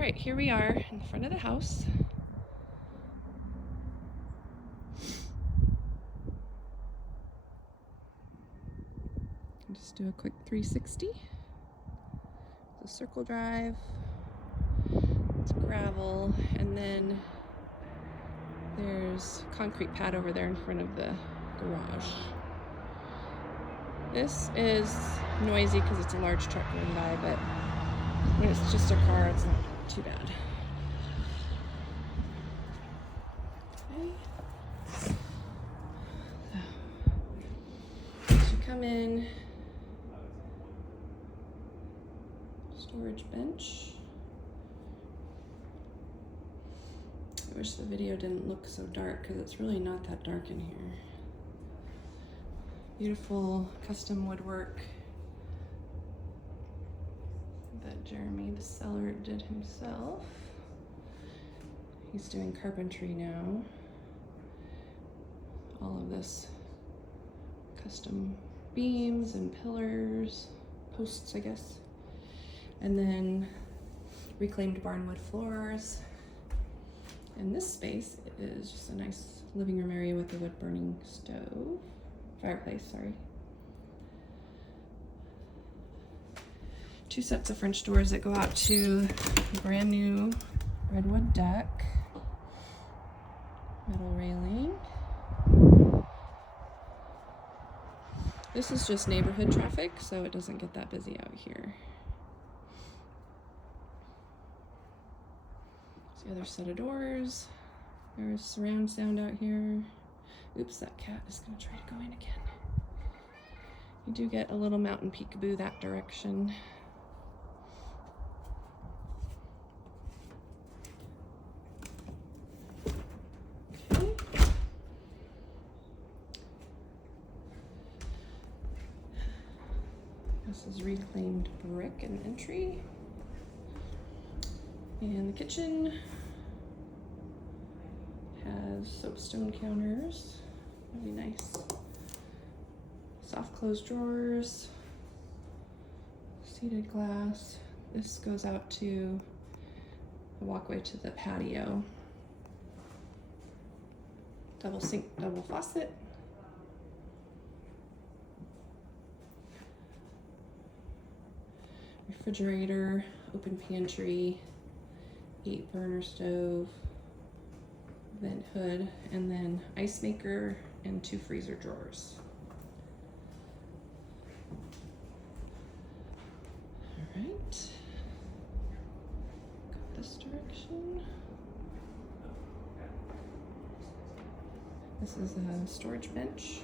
All right, here we are in the front of the house. I'll just do a quick 360. The circle drive, it's gravel, and then there's concrete pad over there in front of the garage. This is noisy because it's a large truck going by, but when it's just a car, it's not too bad. Okay. So, as you come in, storage bench. I wish the video didn't look so dark because it's really not that dark in here. Beautiful custom woodwork that Jeremy, the seller, did himself. He's doing carpentry now. All of this custom beams and pillars, posts, I guess. And then reclaimed barnwood floors. And this space is just a nice living room area with a wood burning stove. Fireplace, sorry. 2 sets of French doors that go out to a brand new redwood deck. Metal railing. This is just neighborhood traffic, so it doesn't get that busy out here. It's the other set of doors. There's surround sound out here. Oops, that cat is gonna try to go in again. You do get a little mountain peekaboo that direction. Okay. This is reclaimed brick and entry. And the kitchen has soapstone counters, really nice. Soft closed drawers, seated glass. This goes out to the walkway to the patio. Double sink, double faucet. Refrigerator, open pantry, 8 burner stove, vent hood, and then ice maker and 2 freezer drawers. All right, go this direction. This is a storage bench.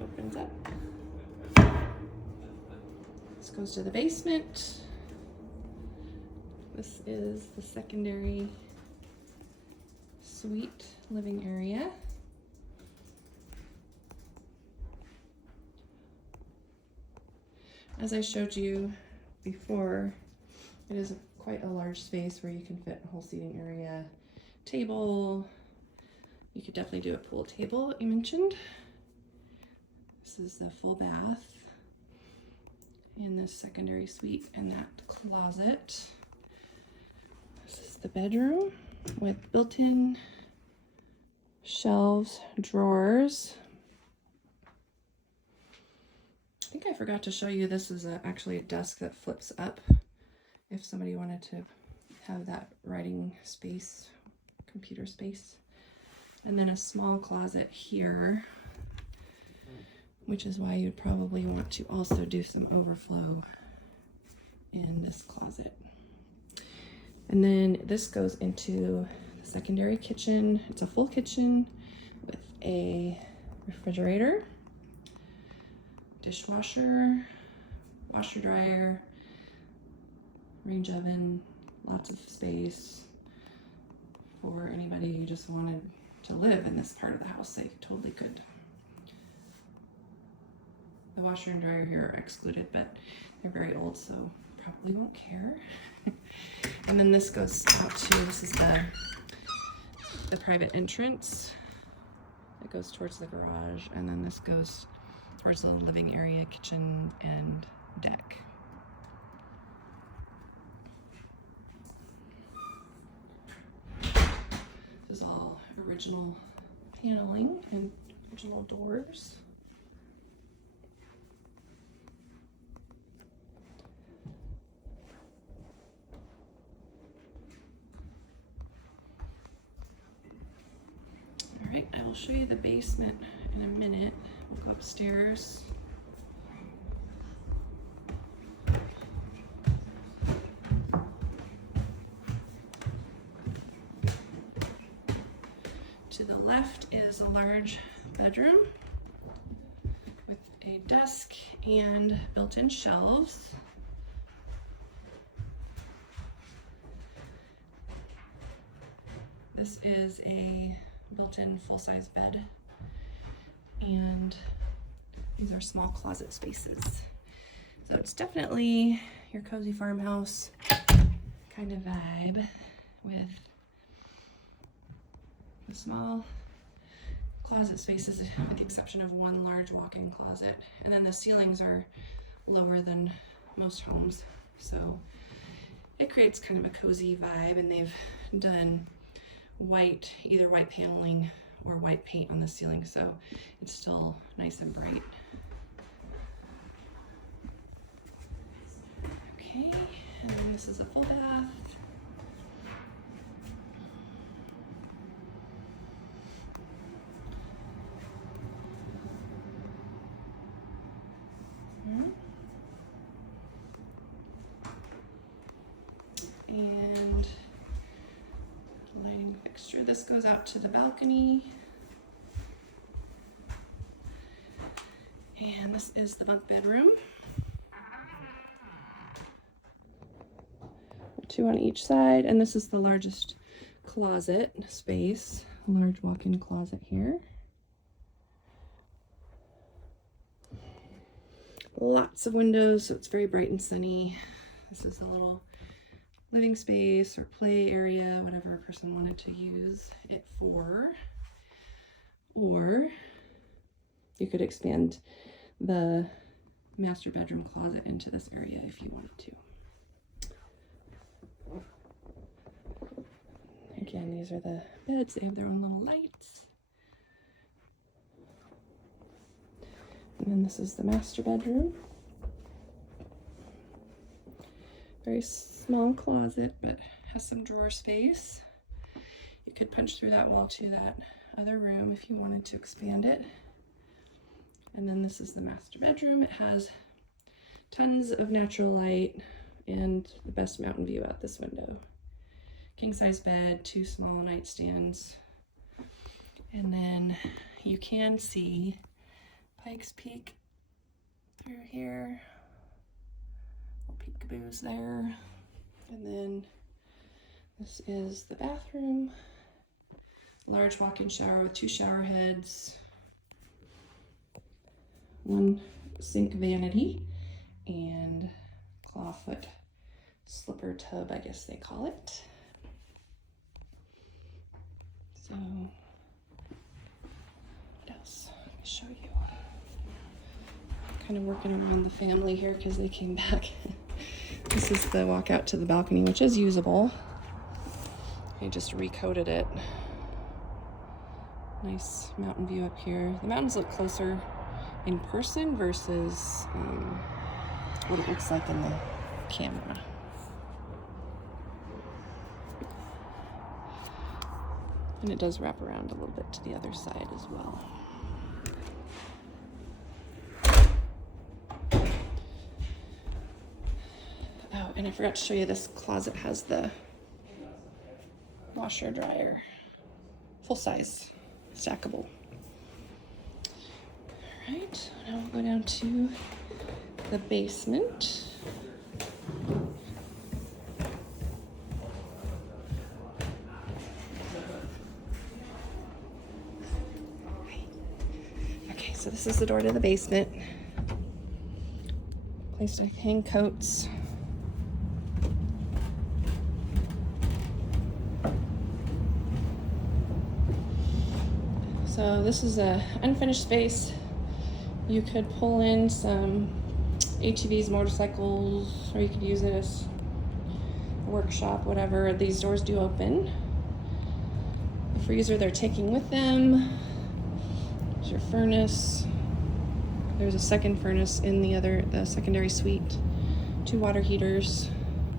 Opens up. This goes to the basement. This is the secondary suite living area. As I showed you before, it is quite a large space where you can fit a whole seating area, table. You could definitely do a pool table that you mentioned. This is the full bath in this secondary suite and that closet. This is the bedroom with built-in shelves, drawers. I think I forgot to show you this is actually a desk that flips up if somebody wanted to have that writing space, computer space. And then a small closet here, which is why you'd probably want to also do some overflow in this closet. And then this goes into the secondary kitchen. It's a full kitchen with a refrigerator, dishwasher, washer dryer, range oven, lots of space for anybody who just wanted to live in this part of the house. They totally could. The washer and dryer here are excluded, but they're very old, so probably won't care. And then this goes out to, this is the private entrance. It goes towards the garage, and then this goes towards the living area, kitchen, and deck. original paneling and original doors. All right, I will show you the basement in a minute. We'll go upstairs. To the left is a large bedroom with a desk and built-in shelves. This is a built-in full-size bed, and these are small closet spaces. So it's definitely your cozy farmhouse kind of vibe with the small closet spaces with the exception of one large walk-in closet. And then the ceilings are lower than most homes. So it creates kind of a cozy vibe, and they've done white, either white paneling or white paint on the ceiling, so it's still nice and bright. Okay, and then this is a full bath. And lighting fixture. This goes out to the balcony. And this is the bunk bedroom. 2 on each side, and this is the largest closet space. A large walk-in closet here. Lots of windows, so it's very bright and sunny. This is a little living space or play area, whatever a person wanted to use it for. Or you could expand the master bedroom closet into this area if you wanted to. Again, these are the beds. They have their own little lights. And then this is the master bedroom. Very small closet, but has some drawer space. You could punch through that wall to that other room if you wanted to expand it. And then this is the master bedroom. It has tons of natural light and the best mountain view out this window. King size bed, 2 small nightstands. And then you can see Pikes Peak through here. Peekaboos there. And then this is the bathroom. Large walk-in shower with 2 shower heads, 1 sink vanity, and clawfoot slipper tub, I guess they call it. So what else? Let me show you. Kind of working around the family here because they came back. This is the walk out to the balcony, which is usable. I just recoated it. Nice mountain view up here. The mountains look closer in person versus what it looks like in the camera. And it does wrap around a little bit to the other side as well. Oh, and I forgot to show you, this closet has the washer dryer, full size, stackable. All right, now we'll go down to the basement. Okay, so this is the door to the basement. Place to hang coats. So this is a unfinished space. You could pull in some ATVs, motorcycles, or you could use it as a workshop, whatever. These doors do open. The freezer they're taking with them. There's your furnace. There's a second furnace in the secondary suite. 2 water heaters,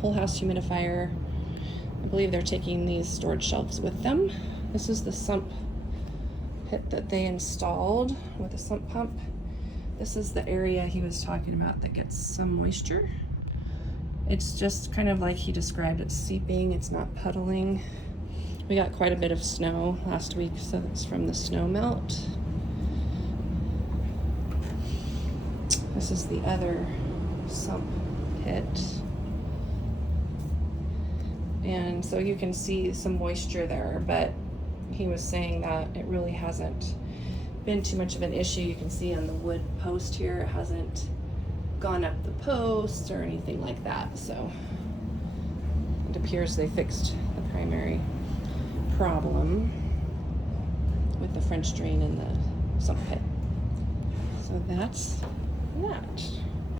whole house humidifier. I believe they're taking these storage shelves with them. This is the sump pit that they installed with a sump pump. This is the area he was talking about that gets some moisture. It's just kind of like he described it, seeping, it's not puddling. We got quite a bit of snow last week, so it's from the snow melt. This is the other sump pit. And so you can see some moisture there, but he was saying that it really hasn't been too much of an issue. You can see on the wood post here, it hasn't gone up the posts or anything like that. So it appears they fixed the primary problem with the French drain and the sump pit. So that's that.